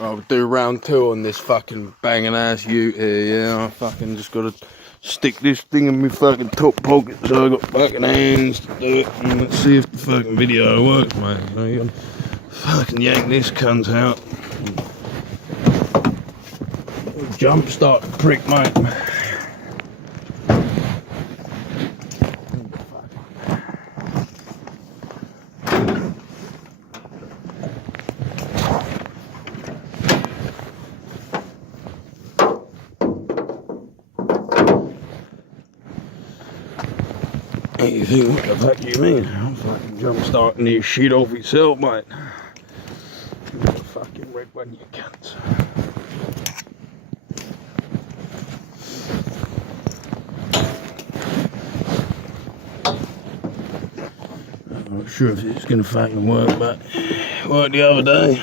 I'll do round 2 on this fucking banging ass ute here, yeah. I fucking just gotta stick this thing in my fucking top pocket so I got fucking hands to do it. And let's see if the fucking video works, mate. So you gotta fucking yank this cunt out. Jumpstart the prick, mate. Hey, you think, what the fuck do you mean? I'm fucking jump-starting this shit off itself, mate. You're a fucking red one, you cunts. I'm not sure if it's gonna fucking work, but it worked the other day.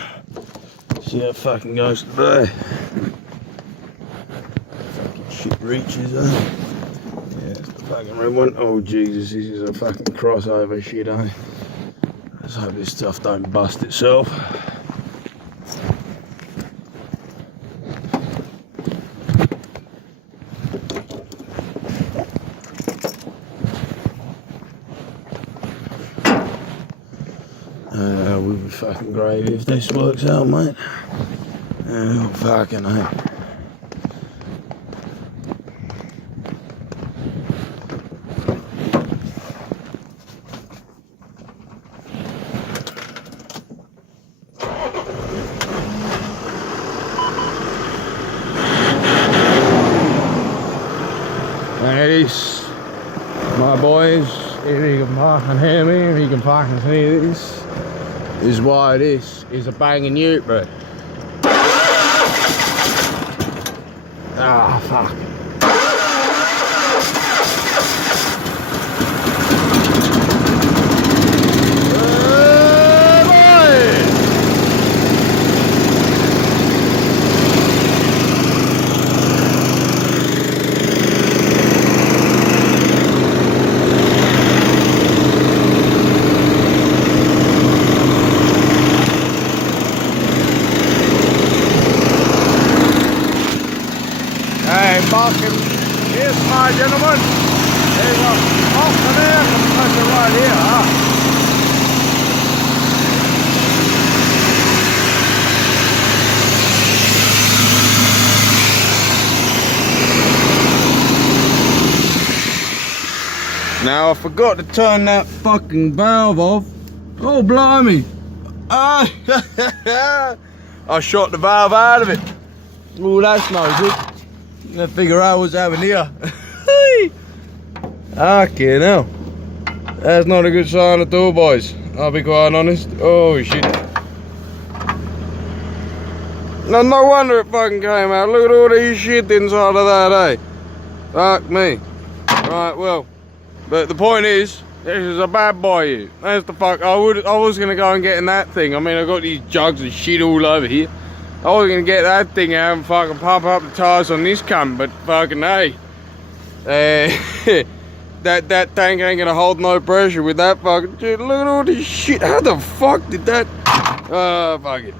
See how it fucking goes today. Fucking shit reaches, huh? Fucking red one. Oh Jesus, this is a fucking crossover shit, eh? Let's hope this stuff don't bust itself. We'll be fucking gravy if this works out, mate. Oh, fucking hell. This, my boys, if you can fucking hear me, if you can fucking see this, is why this is a banging ute, bro. Ah, fuck. Here's my gentlemen. There's a off and air compressor right here, huh? Now I forgot to turn that fucking valve off. Oh blimey. Ah, I shot the valve out of it. Oh, that's no good. I figure out what's happening here. Fucking hell. That's not a good sign at all, boys. I'll be quite honest. Oh shit. No wonder it fucking came out. Look at all these shit inside of that, eh? Fuck me. Right, well. But the point is, this is a bad boy. That's the fuck. I was gonna go and get in that thing. I mean, I got these jugs of shit all over here. I was gonna get that thing out and fucking pump up the tires on this cunt, but fucking hey, that tank ain't gonna hold no pressure with that fucking. Dude, look at all this shit. How the fuck did that? Fuck it.